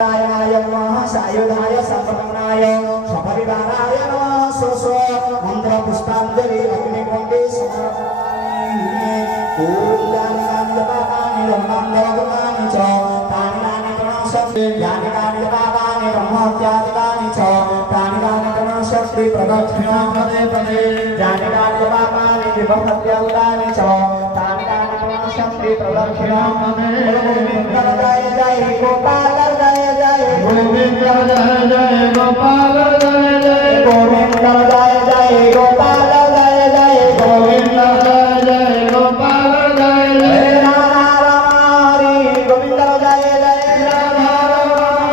सायुधाय सर्वगुणाय सपरिवाराय नमः स्वस्व मंत्र पुष्पांजलि अग्निकुंडे समर्पयामि। ओम यानि कानि जपानि ब्रह्माण्डगुणानि च तानि तानि प्रणशक्ति यानि कानि जपानि ब्रह्मत्यादिकानि च तानि तानि प्रणशक्ति प्रदक्षिणां पदे पदे यानि कानि जपानि विभक्त्यादिकानि च तानि तानि प्रणशक्ति प्रदक्षिणां पदे गोविंद जय जय गोपाल गोविंद जय जय गोपाल जय जय गोविंद जय जय गोपाल जय जय गोविंद जय जय गोपाल जय जय राधा हरि गोविंद जय जय राधा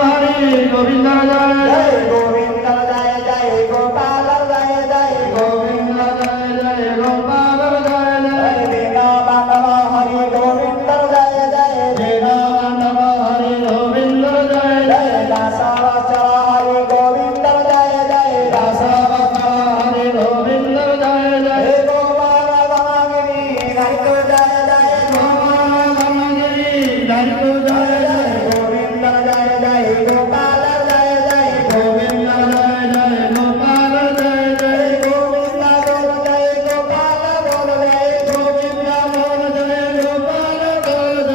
हरि गोविंद जय जय गोविंद जय जय गोपाल जय जय गोविंद जय जय गोपाल जय जय देना बाबा हरि गोविंद जय जय देना बाबा हरि गोविंद जय जय दासावचर हरि गोविंद जय जय दासावचर हरि गोविंद जय जय गोपाल गमगिरी हरि जय जय गोपाल गमगिरी हरि जय जय गोविंद जय जय गोपाल जय जय गोविंद जय जय गोपाल जय जय गोविंद बोल जय गोपाल बोल जय गोविंद बोल जय गोपाल बोल जय गोविंद बोल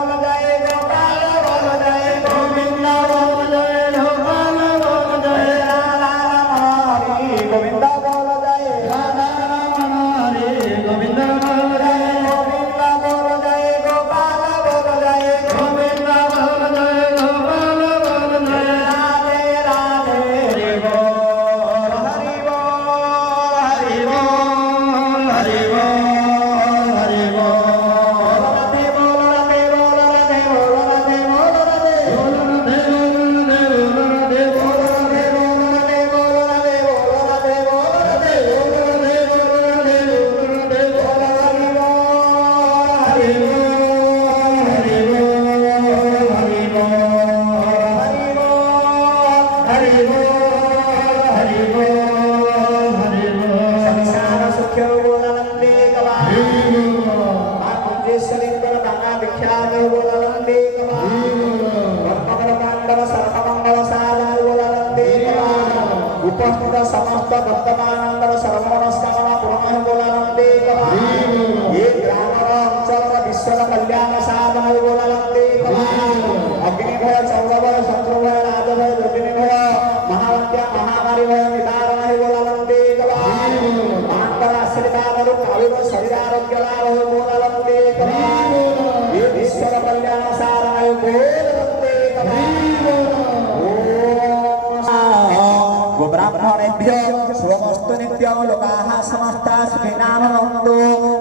जय गोपाल बोल जय गोविंद बोल जय गोपाल बोल जय राधा हरि गोविंद बोल जय राधा हरि गोविंद बोल जय गोविंद बोल जय गोपाल बोल जय गोविंद बोल जय गोपाल बोल जय राधे राधे हरि बोल हरि बोल हरि बोल हरि बोल हरि बोल राधे बोल राधे बोल राधे बोल राधे बोल राधे बोल राधे बोल राधे बोल राधे बोल राधे बोल राधे बोल राधे बोल राधे बोल राधे बोल राधे बोल हरि बोल हरि बोल हरि बोल हरि बोल हरि बोल हरि बोल हरि बोल संसार सुख्यो बोलनंदे कवाहि मा कुंजेश्वरींद्र नाना विख्यात बोलनंदे कवाहि कर्मकल पांडव सर्वमंगल साधन बोलनंदे कवाहि उपस्थित समस्त भक्तमानंदर सर्वमनस्कामना पूर्ण बोलनंदे कवाहि ये ग्रामर अंचल विश्व कल्याण साधन बोलनंदे कवाहि अग्निभय चौरभय शत्रुभय राजभय दुर्दिनिभय महावत्या महामारी भय निदारण बोलनंदे कवाहि पांडव आशीर्वाद रूप अविव शरीर आरोग्य लाभ बोलनंदे कवाहि ये विश्व कल्याण साधन बोलनंदे कवाहि ओम ब्राह्मणेभ्यो स्वमस्तु नित्यं लोकाः समस्ताः सुखिनः भवन्तु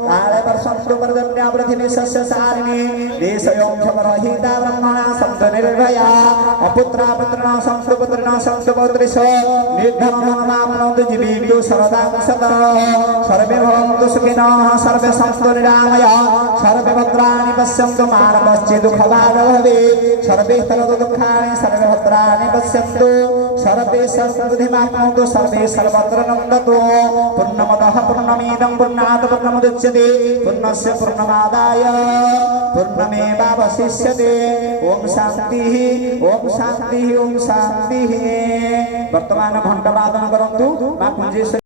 काले वर्षन्तु पर्जन्या पृथिवी सस्यशालिनी देशयोऽक्षमरहिता ब्रह्मणा सन्तु निर्भया अपुत्रा पुत्रिणः सन्तु पुत्रिणः सन्तु पौत्रिषु निर्धनमाप्नोतु जीवेषु शरदां सदा सर्वे भवन्तु सुखिनः सर्वे सन्तु निरामया सर्वे भद्राणि पश्यन्तु मा कश्चित् दुःखभाग् भवेत् सर्वे तरन्तु दुःखानि सर्वे भद्राणि पश्यन्तु सर्वे सर्वसिद्धिमाप्नोतु सर्वे सर्वत्र नन्दतु पूर्णमदः पूर्णमिदं पूर्णात् पूर्णमुदच्यते पूर्णस्य पूर्णमादाय पूर्णमेवावशिष्यते ओम शान्तिः ओम शान्तिः ओम शान्तिः। वर्तमान घंटा वादन करन्तु मा कुंजेश्वरी।